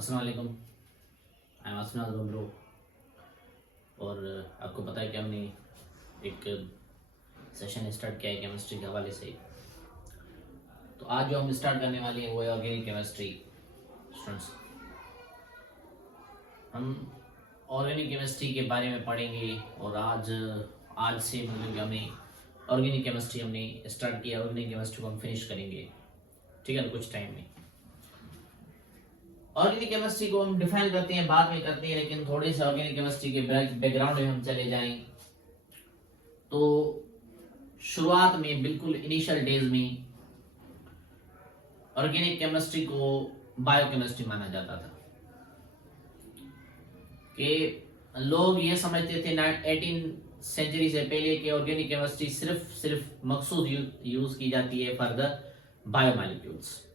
अस्सलाम वालेकुम। I am Asnad bro. और आपको पता है कि हमने एक सेशन स्टार्ट किया है केमिस्ट्री के हवाले से। तो आज जो हम स्टार्ट करने वाले हैं वो है ऑर्गेनिक केमिस्ट्री। स्टूडेंट्स, हम ऑर्गेनिक केमिस्ट्री के बारे में पढ़ेंगे और आज आज से मतलब कि हमने ऑर्गेनिक केमिस्ट्री हमने स्टार्ट किया। ऑर्गेनिक केमिस्ट्री को हम फिनिश करेंगे, ठीक है ना, कुछ टाइम में। ऑर्गेनिक केमिस्ट्री को हम डिफाइन करते हैं, बाद में करते हैं, लेकिन थोड़े से ऑर्गेनिक केमिस्ट्री के बैकग्राउंड में हम चले जाएं तो शुरुआत में बिल्कुल इनिशियल डेज में ऑर्गेनिक केमिस्ट्री को बायोकेमिस्ट्री माना जाता था। कि लोग ये समझते थे 18 सेंचुरी से पहले कि ऑर्गेनिक केमिस्ट्री सिर्फ मकसूद यूज की जाती है फॉर द बायोमॉलिक्यूल्स,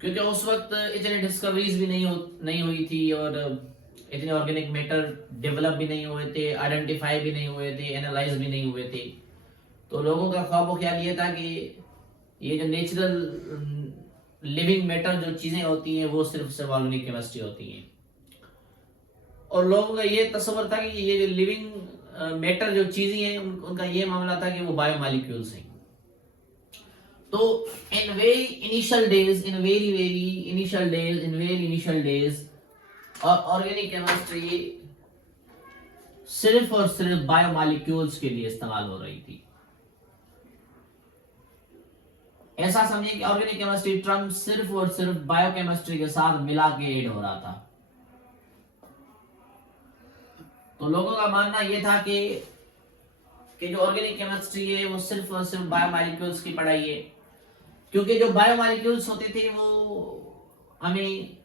क्योंकि उस वक्त इतने डिस्कवरीज भी नहीं हुई थी और इतने ऑर्गेनिक मैटर डेवलप भी नहीं हुए थे, आइडेंटिफाई भी नहीं हुए थे, एनालाइज भी नहीं हुए थे। तो लोगों का ख्वाब ख्याल ये था कि ये जो नेचुरल लिविंग मैटर जो चीजें होती हैं वो सिर्फ ऑर्गेनिक केमिस्ट्री होती हैं। और लोगों का ये तस्वर था कि ये जो लिविंग मैटर जो चीजें हैं उनका ये मामला था कि वो बायोमॉलिक्यूल्स हैं। तो in very initial days organic chemistry सिर्फ और सिर्फ बायोमॉलिक्यूल्स के लिए इस्तेमाल हो रही थी। ऐसा समझिए कि ऑर्गेनिक केमिस्ट्री टर्म सिर्फ और सिर्फ बायोकेमिस्ट्री के साथ मिला के ऐड हो रहा था। तो लोगों का मानना यह था कि जो ऑर्गेनिक केमिस्ट्री है वो सिर्फ और सिर्फ बायोमॉलिक्यूल्स की पढ़ाई है, क्योंकि जो बायोमॉलिक्यूल्स होते थे वो हमें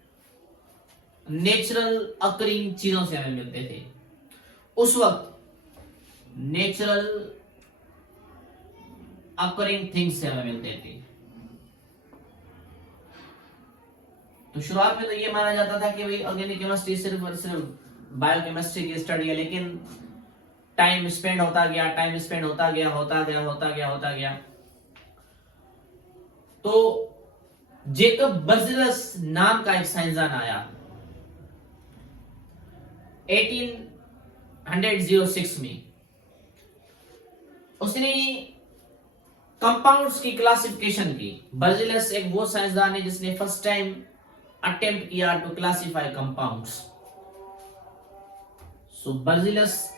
नेचुरल अकरिंग चीजों से हमें मिलते थे। उस वक्त नेचुरल अकरिंग थिंग्स से हमें मिलते थे। तो शुरुआत में तो ये माना जाता था कि भाई ऑर्गेनिक केमिस्ट्री सिर्फ और सिर्फ बायोकेमिस्ट्री की स्टडी है, लेकिन टाइम स्पेंड होता गया। तो जेकब बर्जेलस नाम का एक साइंसदान आया 1806 में। उसने कंपाउंड्स की क्लासिफिकेशन की। बर्जेलस एक वो साइंसदान है जिसने फर्स्ट टाइम अटेम्प्ट किया टू क्लासिफाई कंपाउंड्स। सो बर्जेलस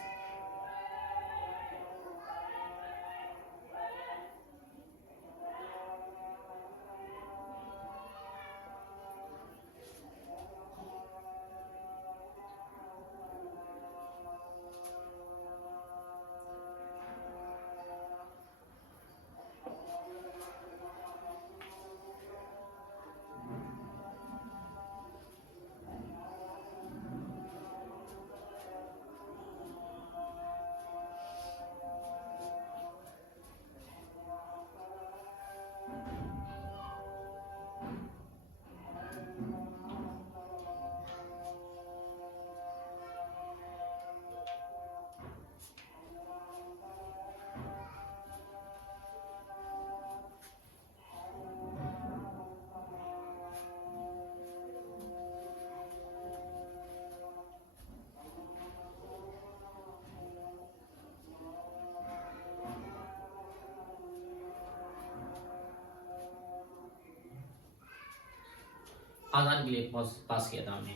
आजान के लिए पास किया था हमने।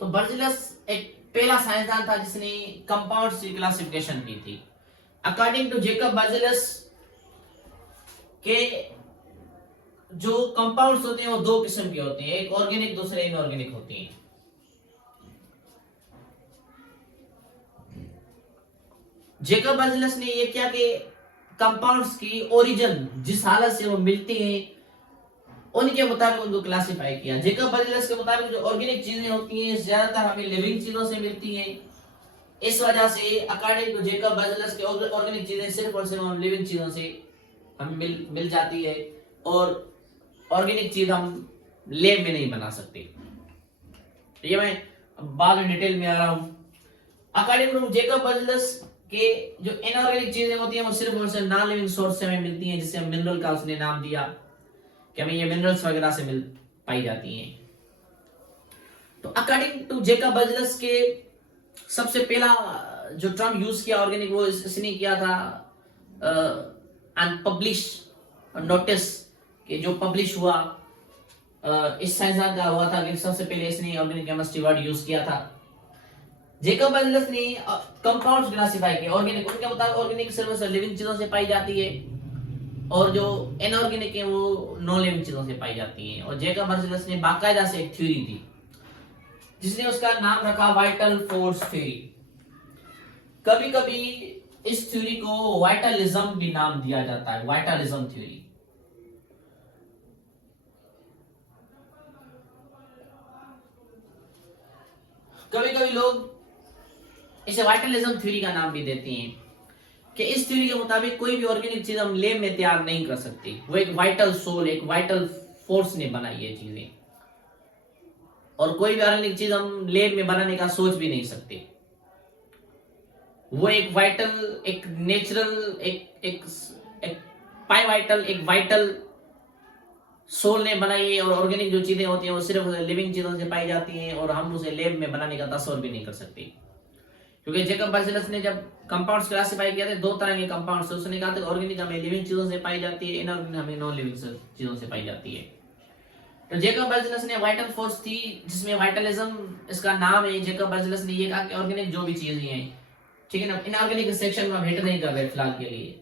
तो बर्जेलस एक पहला साइंसदान था जिसने कंपाउंड्स की क्लासिफिकेशन की थी। अकॉर्डिंग टू जेकब बर्जेलस के जो कंपाउंड्स होते हैं वो दो किस्म के होते हैं, एक ऑर्गेनिक दूसरे इनऑर्गेनिक होते हैं। जेकब बर्जेलस ने ये किया कि कंपाउंड्स की ओरिजिन जिस हालत से वो मिलती हैं उनके मुताबिक उनको क्लासिफाई किया। जेकब बर्जेलस के मुताबिक जो ऑर्गेनिक चीजें होती हैं ज्यादातर हमें लिविंग चीजों से मिलती हैं। इस वजह से अकॉर्डिंग टू जेकब बर्जेलस के ऑर्गेनिक चीजें सिर्फ और सिर्फ लिविंग चीजों से हमें मिल जाती है और ऑर्गेनिक चीज हम लैब में नहीं बना सकते। ये मैं बाद में डिटेल में आ रहा हूं। अकॉर्डिंग टू जेकब बर्जेलस के जो इनऑर्गेनिक चीजें होती हैं वो सिर्फ और सिर्फ नॉन लिविंग सोर्स से हमें मिलती हैं, जिससे मिनरल का उसने नाम दिया कि हमें ये मिनरल्स वगैरह से मिल पाई जाती हैं। तो अकॉर्डिंग टू जेकब बर्जेलस के सबसे पहला जो टर्म यूज किया ऑर्गेनिक वो इसने किया था अनपब्लिश नोटिस कि जो पब्लिश हुआ इस साइंसदान का हुआ था कि सबसे पहले इसने ऑर्गेनिक केमिस्ट्री वर्ड यूज किया था। जेकब बर्जेलस ने कंपाउंड्स क्लासिफाई किए ऑर्गेनिक, उनके मुताबिक ऑर्गेनिक सिर्फ लिविंग चीजों से पाई जाती है और जो इनऑर्गेनिक है वो नॉन लिविंग चीजों से पाई जाती है। और जेकब बर्जेलस ने बाकायदा से एक थ्योरी दी जिसने उसका नाम रखा वाइटल फोर्स थ्योरी। कभी कभी इस थ्योरी को वाइटलिज्म भी नाम दिया जाता है, वाइटलिज्म थ्योरी। कभी कभी लोग इसे वाइटलिज्म थ्योरी का नाम भी देते हैं कि इस थ्योरी के मुताबिक कोई भी ऑर्गेनिक चीज हम लैब में तैयार नहीं कर सकते, वो एक वाइटल सोल, एक वाइटल फोर्स ने बनाई है चीजें, और कोई भी ऑर्गेनिक चीज हम लैब में बनाने का सोच भी नहीं सकते। वो एक वाइटल, एक नेचुरल, एक पाई वाइटल, एक वाइटल सोल ने बनाई है। और ऑर्गेनिक जो चीजें होती हैं वो सिर्फ लिविंग चीजों से पाई जाती हैं और हम उसे लैब में बनाने का तस्वर भी नहीं कर सकते। क्योंकि जेकब बर्जेलस ने जब कंपाउंड्स क्लासिफाई किया थे, दो तरह के कंपाउंड्स, उसने कहा था ऑर्गेनिक हमें लिविंग चीजों से पाई जाती है, इनऑर्गेनिक हमें नॉन लिविंग चीजों से पाई जाती है। तो जेकब बर्जेलस ने वाइटल फोर्स थी जिसमें वाइटलिज्म इसका नाम है। जेकब बर्जेलस ने ये कहा कि ऑर्गेनिक जो भी चीजें हैं, ठीक है ना, इनऑर्गेनिक सेक्शन में हम हिट नहीं कर रहे फिलहाल के लिए।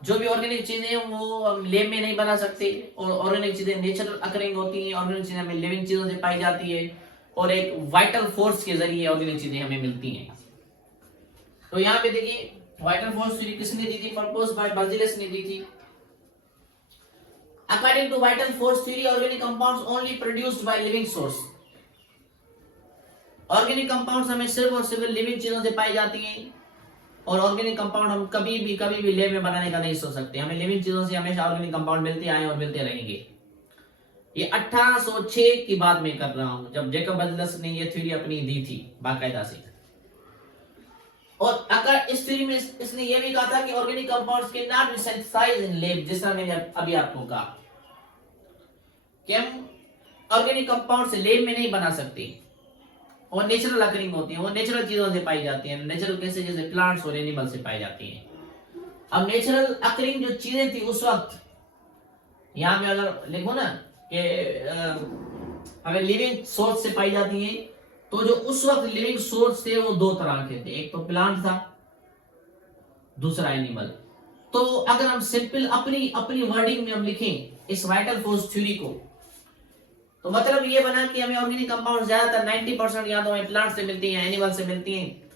जो भी ऑर्गेनिक चीजें हैं वो हम लैब में नहीं बना सकते और ऑर्गेनिक चीजें नेचुरल अकरिंग होती हैं, ऑर्गेनिक चीजें हमें लिविंग चीजों से पाई जाती है और एक वाइटल फोर्स के जरिए ऑर्गेनिक चीजें हमें मिलती हैं। तो यहाँ पे देखिए वाइटल फोर्स थ्योरी किसने दी थी? प्रपोज बाय बर्जेलस ने दी थी। According to vital force theory, organic compounds only produced by living source. Organic compounds हमें सिर्फ और सिर्फ लिविंग चीजों से पाई जाती हैं और ऑर्गेनिक कंपाउंड हम कभी भी लैब में बनाने का नहीं सोच सकते। हमें लिविंग चीजों से हमेशा ऑर्गेनिक कंपाउंड मिलते आए और मिलते रहेंगे। ये 1806 की बात मैं कर रहा हूं जब जेकब बर्जेलस ने ये थ्योरी अपनी दी थी बाकायदा से। और अगर इस थ्योरी में इसने ये भी कहा था कि organic compounds can not be synthesized in lab, जिस तरह मैंने अभी आपको कहा कि हम ऑर्गेनिक कंपाउंड से लैब में नहीं बना सकते और नेचुरल अकरिंग होती है, वो नेचुरल चीजों से पाई जाती हैं। नेचुरल कैसे? जैसे प्लांट्स और एनिमल से पाई जाती हैं। अब नेचुरल अकरिंग जो चीजें थी उस वक्त, यहां में अगर लिखो ना कि हमें लिविंग सोर्स से पाई जाती हैं, तो जो उस वक्त लिविंग सोर्स थे वो दो तरह के थे, एक तो प्लांट था, दूसरा एनिमल। तो अगर हम सिंपल अपनी वर्डिंग में हम लिखें इस वाइटल फोर्स थ्योरी को, तो मतलब ये बना कि हमें ऑर्गेनिक कंपाउंड ज्यादातर 90% या तो हमें प्लांट से मिलती हैं, एनिमल से मिलती हैं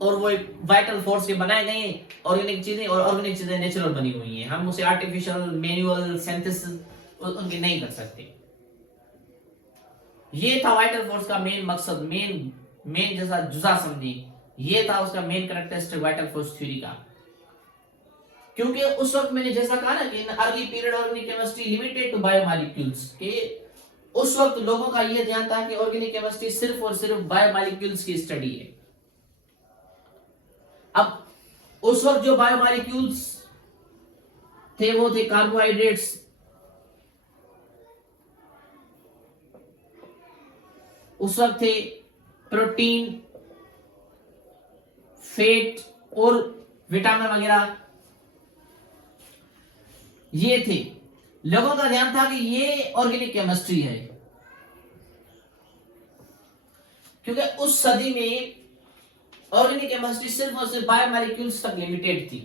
और वो वाइटल फोर्स के बनाए गए हैं ऑर्गेनिक चीजें, और ऑर्गेनिक चीजें नेचुरल बनी हुई हैं। हम उसे आर्टिफिशियल मैन्युअल सिंथेसिस उनके नहीं कर सकते। ये था वाइटल फोर्स का मेन मकसद, मेन जैसा जुजा समझे, ये था उसका main characteristic vital force theory का। क्योंकि उस वक्त मैंने जैसा कहा ना कि in early period organic chemistry limited to biomolecules, के उस वक्त लोगों का यह ध्यान था कि ऑर्गेनिक केमिस्ट्री सिर्फ और सिर्फ बायोमॉलिक्यूल्स की स्टडी है। अब उस वक्त जो बायोमॉलिक्यूल्स थे वो थे कार्बोहाइड्रेट्स, उस वक्त थे प्रोटीन, फैट और विटामिन वगैरह, ये थे। लोगों का ध्यान था कि ये ऑर्गेनिक केमिस्ट्री है, क्योंकि उस सदी में ऑर्गेनिक केमिस्ट्री सिर्फ और सिर्फ बायोमॉलिक्यूल्स तक लिमिटेड थी।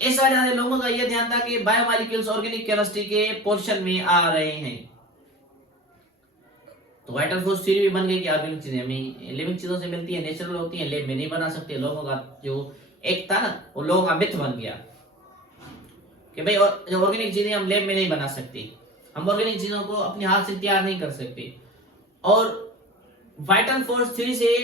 इस वजह से लोगों का यह ध्यान था कि बायोमॉलिक्यूल्स ऑर्गेनिक केमिस्ट्री के पोर्शन में आ रहे हैं। तो वाइटल फोर्स थ्योरी भी बन गई कि ऑर्गेनिक चीजें हमें लिविंग चीजों से मिलती है, नेचुरल होती है, लैब में नहीं बना सकते। लोगों का जो एक था ना, वो लोगों का मिथ बन गया कि भाई जो ऑर्गेनिक चीजें हम लैब में नहीं बना सकते, हम ऑर्गेनिक चीजों को अपने हाथ से तैयार नहीं कर सकते। और वाइटल फोर्स थ्योरी से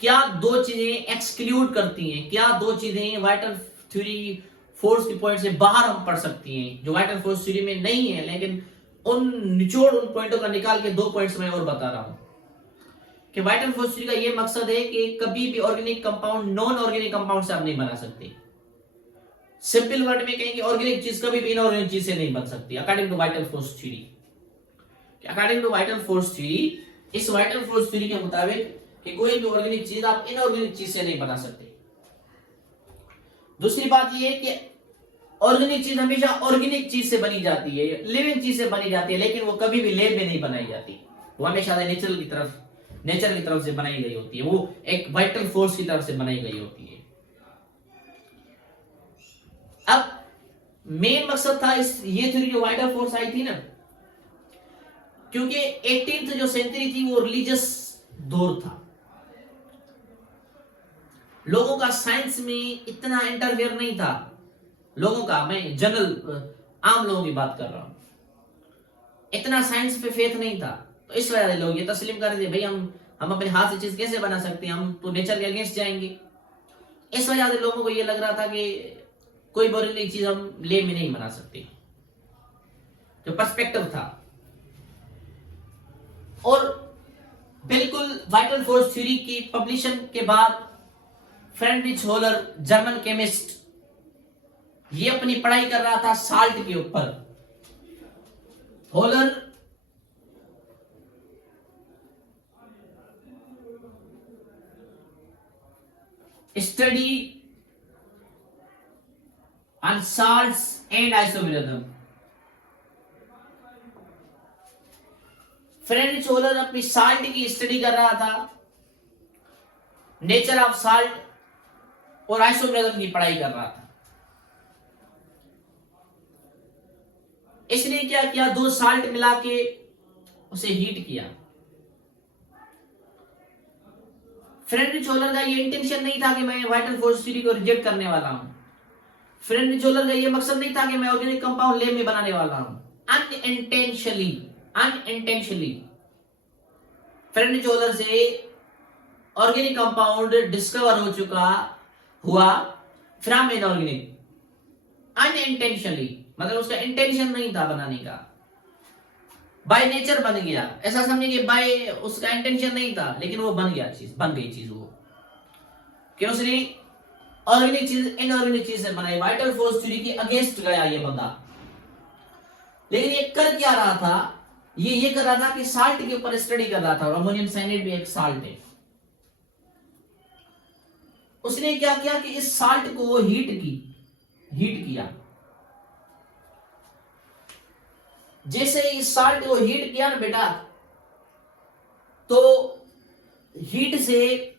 क्या दो चीजें एक्सक्लूड करती हैं, क्या दो चीजें वाइटल थ्योरी फोर्स के पॉइंट से बाहर हम पढ़ सकती हैं जो वाइटल फोर्स थ्योरी में नहीं है, लेकिन उन निचोड़ उन पॉइंटों का निकाल के दो पॉइंट्स मैं और बता रहा हूं कि वाइटल फोर्स थ्योरी का यह मकसद है कि कभी भी organic compound non organic compound से आप नहीं बना सकते। सिंपल वर्ड में कहें कि ऑर्गेनिक चीज कभी भी इनऑर्गेनिक चीज से नहीं बन सकती according to vital force theory. According to vital force theory, इस वाइटल फोर्स थ्योरी के मुताबिक कि कोई भी ऑर्गेनिक चीज आप इनऑर्गेनिक चीज से नहीं बना सकते। दूसरी बात यह है कि ऑर्गेनिक चीज हमेशा ऑर्गेनिक चीज से बनी जाती है, लिविंग चीज से बनी जाती है, लेकिन वो कभी भी लैब में नहीं बनाई जाती, वो हमेशा नेचर की तरफ से बनाई गई होती है, वो एक वाइटल फोर्स की तरफ से बनाई गई होती है। अब मेन मकसद था इस ये थ्योरी जो वाइटल फोर्स आई थी ना, क्योंकि 18th जो सेंचुरी थी वो रिलीजियस दौर था, लोगों का साइंस में इतना इंटरफेयर नहीं था, लोगों का, मैं जनरल आम लोगों की बात कर रहा हूं, इतना साइंस पे फेथ नहीं था। तो इस वजह से लोग ये तस्लीम कर रहे थे, भाई हम अपने हाथ से चीज कैसे बना सकते हैं, हम तो नेचर के अगेंस्ट जाएंगे। इस वजह से लोगों को ये लग रहा था कि कोई बोरिंग चीज हम लेब में नहीं बना सकते, जो पर्सपेक्टिव था। और बिल्कुल वाइटल फोर्स थ्योरी की पब्लिशन के बाद फ्रेडरिच होलर, जर्मन केमिस्ट, ये अपनी पढ़ाई कर रहा था साल्ट के ऊपर। Holer study on salts and isomerism. Friedrich holer अपनी साल्ट की स्टडी कर रहा था, नेचर ऑफ साल्ट और आइसोमेरिज्म की पढ़ाई कर रहा था। इसने क्या किया, दो साल्ट मिला के उसे हीट किया। फ्रेडरिच होलर का ये इंटेंशन नहीं था कि मैं वाइटल फोर्स थ्योरी को रिजेक्ट करने वाला हूं, फ्रेडरिच होलर का ये मकसद नहीं था कि मैं ऑर्गेनिक कंपाउंड लैब में बनाने वाला हूं। अनइंटेंशनली फ्रेडरिच होलर से ऑर्गेनिक कंपाउंड डिस्कवर हो चुका हुआ फ्रॉम इनऑर्गेनिक, अनइंटेंशनली, मतलब उसका इंटेंशन नहीं था बनाने का, बाय नेचर बन गया। ऐसा समझे कि बाय उसका इंटेंशन नहीं था, लेकिन वो बन गई चीज वो, कि उसने ऑर्गेनिक चीज इनऑर्गेनिक चीज से बनाई। वाइटल फोर्स थ्योरी के अगेंस्ट गया ये बंदा, लेकिन ये कर क्या रहा था, ये कर रहा था कि साल्ट के ऊपर स्टडी कर रहा था, और अमोनियम साइनाइड भी एक साल्ट है। उसने क्या किया कि इस साल्ट को हीट किया। जैसे इस साल्ट को हीट किया ना बेटा, तो हीट से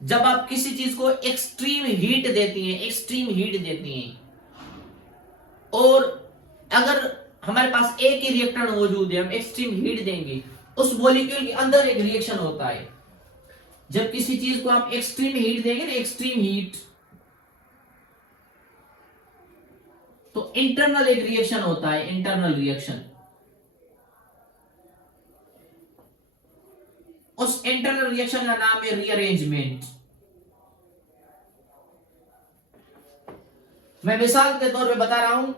जब आप किसी चीज को एक्सट्रीम हीट देती हैं, और अगर हमारे पास एक ही रिएक्टर मौजूद है, हम एक्सट्रीम हीट देंगे, उस मॉलिक्यूल के अंदर एक रिएक्शन होता है। जब किसी चीज को आप एक्सट्रीम हीट देंगे ना, एक्सट्रीम हीट, तो इंटरनल एक रिएक्शन होता है, इंटरनल रिएक्शन। उस इंटरनल रिएक्शन का नाम है रीअरेंजमेंट। मैं मिसाल के तौर पे बता रहा हूं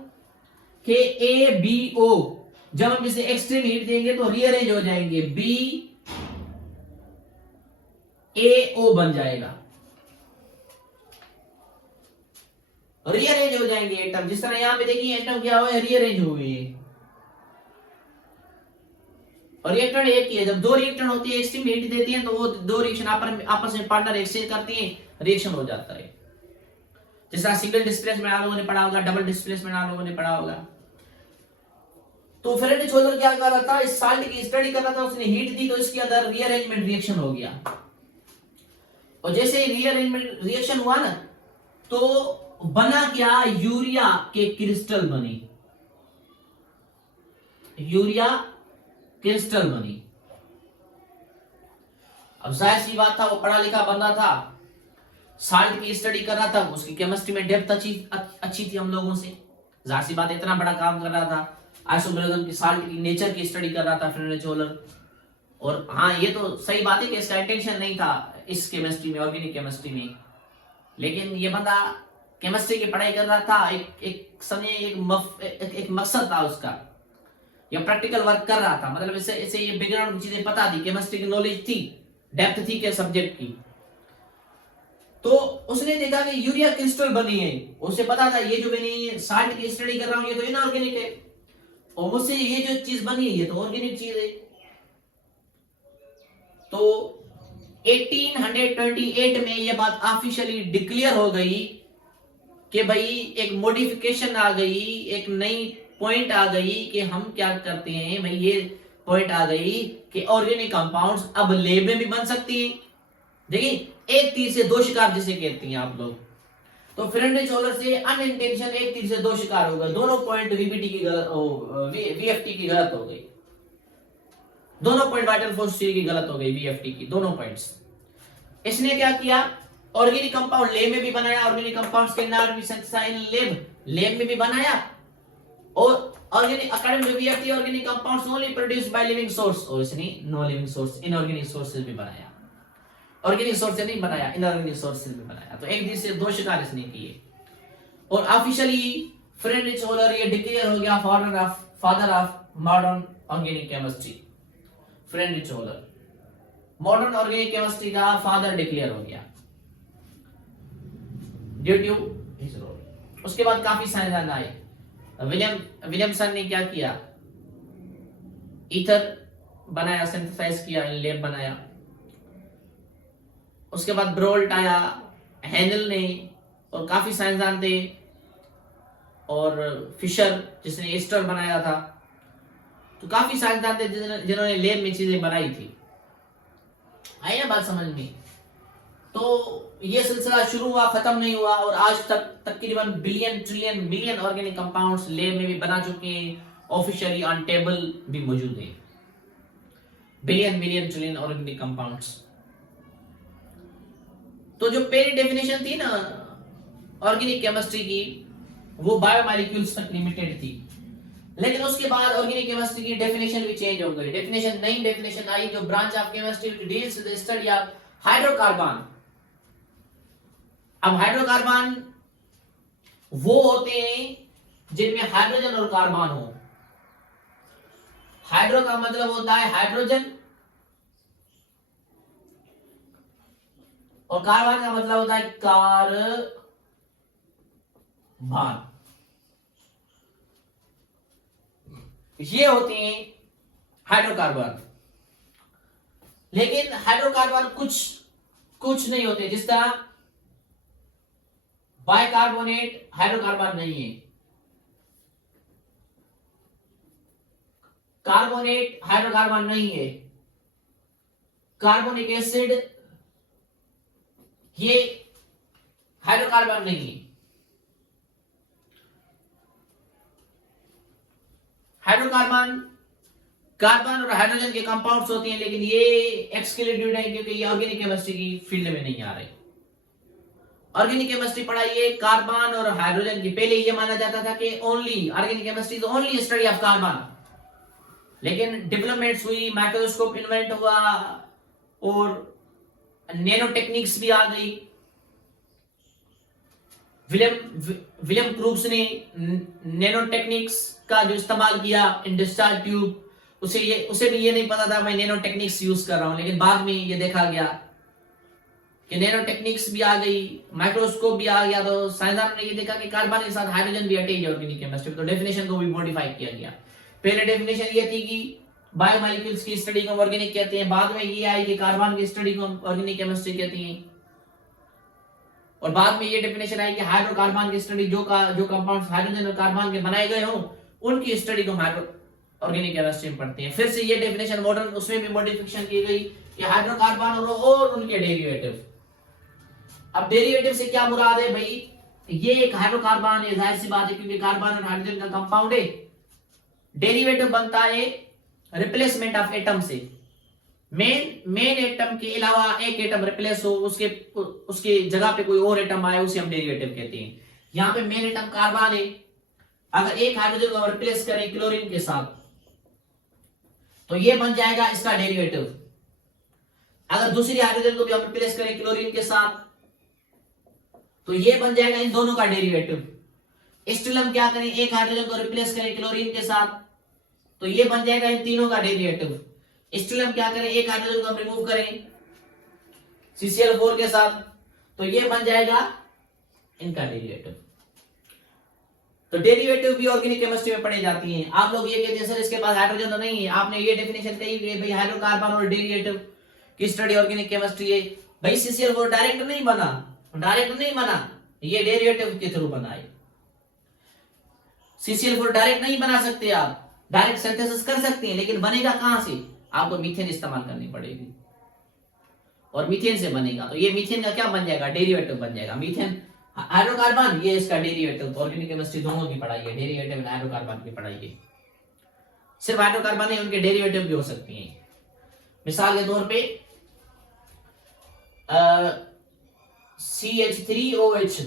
कि ABO, जब हम इसे एक्सट्रीम हीट देंगे तो रीअरेंज हो जाएंगे, BAO बन जाएगा, रीअरेंज हो जाएंगे एटम। जिस तरह यहां पे देखिए एटम क्या हुआ है, रीअरेंज हुए हैं। और रिएक्टर एक ही है, जब दो रिएक्टर होती है, एक्सट्रीम हीट देती हैं, तो वो दो रिएक्शन आपस में पार्टनर एक्सचेंज करती हैं, रिएक्शन हो जाता है। जिस तरह सिंगल डिस्प्लेसमेंट आप लोगों ने पढ़ा होगा, डबल डिस्प्लेसमेंट आप लोगों ने पढ़ा होगा। तो फ्रेडरिच होलर क्या कर रहा था, इस साल्ट की स्टडी कर रहा था, उसने हीट दी तो इसके अंदर रीअरेंजमेंट रिएक्शन हो गया, और जैसे ही रीअरेंजमेंट रिएक्शन हुआ ना, तो बना क्या, यूरिया के क्रिस्टल बनी, यूरिया क्रिस्टल बनी। अब जाहिर सी बात था, वो पढ़ा लिखा बंदा था, साल्ट की स्टडी कर रहा था, उसकी केमिस्ट्री में डेप्थ अच्छी थी हम लोगों से, जाहिर सी बात इतना बड़ा काम कर रहा था, आइसोमेरिज्म की, साल्ट की नेचर की स्टडी कर रहा था फ्रेडरिच होलर। और हाँ, ये तो सही बात है कि इसका इंटेंशन नहीं था इस केमिस्ट्री में, ऑर्गेनिक केमिस्ट्री में, लेकिन ये बंदा केमिस्ट्री की पढ़ाई कर रहा था, एक मकसद था उसका, या प्रैक्टिकल वर्क कर रहा था, मतलब इसे ये बैकग्राउंड चीजें पता थी, केमिस्ट्री की नॉलेज थी, डेप्थ थी के सब्जेक्ट की। तो उसने देखा कि यूरिया क्रिस्टल बनी है, उसे पता था ये जो मैंने साल्ट की स्टडी कर रहा हूं ये तो इनऑर्गेनिक है, और मुझसे ये जो चीज बनी है ये तो ऑर्गेनिक चीज है। तो 1828 में ये बात ऑफिशियली डिक्लेयर हो गई कि भाई एक मॉडिफिकेशन आ गई, एक नई पॉइंट आ गई कि हम क्या करते हैं भाई, ये पॉइंट आ गई कि ऑर्गेनिक कंपाउंड्स अब लैब में भी बन सकती है। देखिए एक तीर से दो शिकार जिसे कहते हैं आप लोग। तो फ्रेंडरिच हॉलर से अनइंटेंशन एक तीर से दो शिकार हो गए, दोनों पॉइंट वीबीटी की गलत, वीएफटी की गलत हो गई, दोनों पॉइंट वाइटल फोर्स थ्योरी की गलत हो गई, वीएफटी की दोनों पॉइंट्स। इसने क्या किया, ऑर्गेनिक कंपाउंड लैब में भी बनाया, ऑर्गेनिक कंपाउंड्स के not be synthesized in lab में भी बनाया, और organic according to VFT organic compounds only produced by living source, और इसने no living source inorganic sources भी बनाया, ऑर्गेनिक सोर्स से नहीं बनाया, इनऑर्गेनिक सोर्स से भी बनाया। तो एक दिन से दो शिकार इसने किए। और ऑफिशियली फ्रेडरिच हॉलर ये डिक्लेयर हो गया father of modern organic chemistry. Friedrich Wohler modern organic chemistry का फादर डिक्लेयर हो गया ड्यू टू हिज रोल। उसके बाद काफी साइंसदान आए। विलियमसन ने क्या किया, ईथर बनाया, सिंथेसाइज किया, इन लैब बनाया। उसके बाद ब्रोल्ट आया, हैनल ने, और काफी साइंसदान थे, और फिशर जिसने एस्टर बनाया था। तो काफी साइंसदान थे जिन्होंने लैब में चीजें बनाई थी। आई ना बात समझ में? तो ये सिलसिला शुरू हुआ, खत्म नहीं हुआ, और आज तक तकरीबन billion trillion million organic compounds lab में भी बना चुके हैं, ऑफिशियली ऑन टेबल भी मौजूद है। Billion million trillion organic compounds. तो जो पहली डेफिनेशन थी ना ऑर्गेनिक केमिस्ट्री की, वो बायोमॉलिक्यूल्स तक लिमिटेड थी, लेकिन उसके बाद ऑर्गेनिक केमिस्ट्री की डेफिनेशन भी चेंज हो गई। डेफिनेशन, नई डेफिनेशन आई जो branch of chemistry deals with the study of hydrocarbon. अब हाइड्रोकार्बन वो होते हैं जिनमें हाइड्रोजन और कार्बन हो। हाइड्रो का मतलब होता है हाइड्रोजन, और कार्बन का मतलब होता है कार्बन। ये होते हैं हाइड्रोकार्बन। लेकिन हाइड्रोकार्बन कुछ नहीं होते, जिस तरह बाइकार्बोनेट हाइड्रोकार्बन नहीं है, कार्बोनेट हाइड्रोकार्बन नहीं है, कार्बोनिक एसिड ये हाइड्रोकार्बन नहीं है। हाइड्रोकार्बन कार्बन और हाइड्रोजन के कंपाउंड्स होते हैं, लेकिन ये एक्सक्लूडेड है क्योंकि ये ऑर्गेनिक केमिस्ट्री की फील्ड में नहीं आ रहे। ऑर्गेनिक केमिस्ट्री पढ़ाइए कार्बन और हाइड्रोजन की। पहले ये माना जाता था कि only organic chemistry is only study of carbon, लेकिन डेवलपमेंट्स हुई, माइक्रोस्कोप इन्वेंट हुआ, और नैनो टेक्निक्स भी आ गई। विलियम क्रूक्स ने नैनो टेक्निक्स का जो इस्तेमाल किया इन डिस्चार्ज ट्यूब, उसे भी ये नहीं पता था मैं नैनो टेक्निक्स यूज कर रहा हूं, लेकिन बाद में ये देखा गया कि नैनो टेक्निक्स भी आ गई, माइक्रोस्कोप भी आ गया। तो साइंसदान ने ये देखा कि कार्बन के साथ हाइड्रोजन भी अटैच है ऑर्गेनिक केमिस्ट्री में, तो डेफिनेशन को भी मॉडिफाई किया गया। पहले डेफिनेशन ये थी कि बायोमॉलिक्यूल्स की स्टडी को ऑर्गेनिक कहते हैं, बाद में ये आई कि कार्बन की स्टडी को ऑर्गेनिक केमिस्ट्री कहती है, और बाद में ये डेफिनेशन आई कि हाइड्रोकार्बन की स्टडी जो कंपाउंड्स हाइड्रोजन और कार्बन के बनाए गए हों उनकी स्टडी को ऑर्गेनिक केमिस्ट्री में पढ़ते हैं। फिर से ये डेफिनेशन मॉडर्न उसमें भी मॉडिफिकेशन की गई कि हाइड्रोकार्बन और उनके डेरिवेटिव। अब डेरिवेटिव से क्या मुराद है भाई, ये एक हाइड्रोकार्बन है, जाहिर सी बात है क्योंकि कार्बन और हाइड्रोजन का कंपाउंड है। डेरिवेटिव बनता है रिप्लेसमेंट ऑफ एटम से। मेन एटम के अलावा एक एटम रिप्लेस हो, उसके जगह पे कोई और एटम आए, उसे हम डेरिवेटिव कहते हैं। यहां पे मेन एटम कार्बन है, अगर एक हाइड्रोजन को रिप्लेस करें क्लोरीन के साथ तो ये बन जाएगा इसका डेरिवेटिव। अगर दूसरी हाइड्रोजन को भी हम रिप्लेस करें क्लोरीन के साथ तो ये बन जाएगा इन दोनों का डेरिवेटिव। स्टिल हम क्या करें, एक हाइड्रोजन को रिप्लेस करें क्लोरीन के साथ तो ये बन जाएगा इन तीनों का डेरिवेटिव। स्टिल हम क्या करें, एक हाइड्रोजन को हम रिमूव करें CCl4 के साथ तो ये बन जाएगा इनका डेरिवेटिव। तो डेरिवेटिव भी ऑर्गेनिक केमिस्ट्री में पढ़ी जाती हैं। आप लोग ये कहते हैं सर इसके पास हाइड्रोजन तो नहीं है, आपने ये डेफिनेशन कही कि भाई हाइड्रोकार्बन और डेरिवेटिव की स्टडी ऑर्गेनिक केमिस्ट्री है। भाई CCl4 डायरेक्ट नहीं बना, ये डेरिवेटिव के थ्रू बना है। CCl4 डायरेक्ट नहीं बना सकते आप, डायरेक्ट सिंथेसिस कर सकते हैं, लेकिन बनेगा कहां से? आपको मीथेन इस्तेमाल करनी पड़ेगी और मीथेन से बनेगा। तो ये मीथेन का क्या बन जाएगा? डेरिवेटिव बन जाएगा। मीथेन हाइड्रोकार्बन, ये इसका डेरिवेटिव। तो ऑर्गेनिक केमिस्ट्री दोनों की पढ़ाई है, डेरिवेटिव और हाइड्रोकार्बन की पढ़ाई है। सिर्फ हाइड्रोकार्बन नहीं, उनके डेरिवेटिव भी हो सकती हैं। मिसाल के तौर पे CH3OH,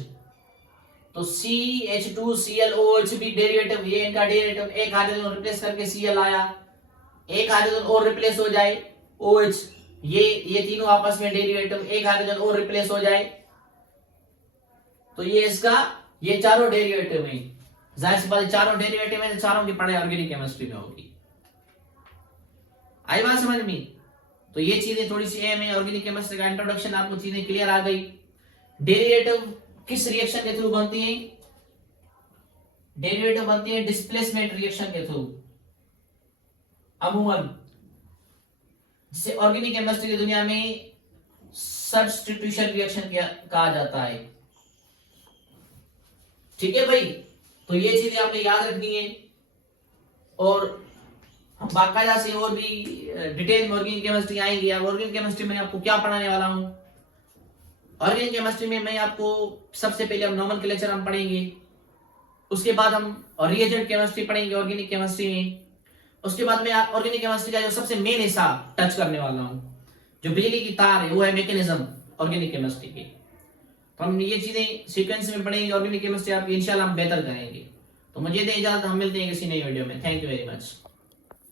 तो CH2ClOH भी डेरिवेटिव, ये इनका डेरिवेटिव। एक हाइड्रोजन रिप्लेस करके Cl आया, एक हाइड्रोजन और रिप्लेस हो जाए OH, ये तीनों आपस में डेरिवेटिव, एक हाइड्रोजन और रिप्लेस हो जाए, तो ये इसका, ये चारों डेरिवेटिव है। जाहिर सी बात है, चारों डेरिवेटिव है, चारों की पढ़ाई ऑर्गेनिक केमिस्ट्री में होगी। आई बात समझ में? तो ये चीजें थोड़ी सी अहम है। ऑर्गेनिक केमिस्ट्री का इंट्रोडक्शन, आपको चीजें क्लियर आ गई। डेरिवेटिव किस रिएक्शन के थ्रू बनती है? डेरिवेटिव बनती है डिस्प्लेसमेंट रिएक्शन के थ्रू अमूमन, जिसे ऑर्गेनिक केमिस्ट्री की दुनिया में सब्स्टिट्यूशन रिएक्शन कहा जाता है। ठीक है भाई, तो ये चीजें आपने याद रखनी है। और हम बाकायदा से और भी डिटेल में ऑर्गेनिक केमिस्ट्री आएंगे। अब ऑर्गेनिक केमिस्ट्री में आपको क्या पढ़ाने वाला हूं? ऑर्गेनिक केमिस्ट्री में मैं आपको सबसे पहले हम नोमेनक्लेचर हम पढ़ेंगे, उसके बाद हम रिएजेंट केमिस्ट्री पढ़ेंगे ऑर्गेनिक केमिस्ट्री में, उसके बाद मैं ऑर्गेनिक केमिस्ट्री का जो सबसे मेन हिस्सा टच करने वाला हूं, जो बिजली की तार है, वो है मैकेनिज्म ऑर्गेनिक केमिस्ट्री की। तो हम ये चीजें सीक्वेंस में पढ़ेंगे, ऑर्गेनिक केमिस्ट्री आपकी इंशाल्लाह हम बेहतर करेंगे। तो मुझे दें इजाजत, हम मिलते हैं किसी नई वीडियो में। Thank you very much.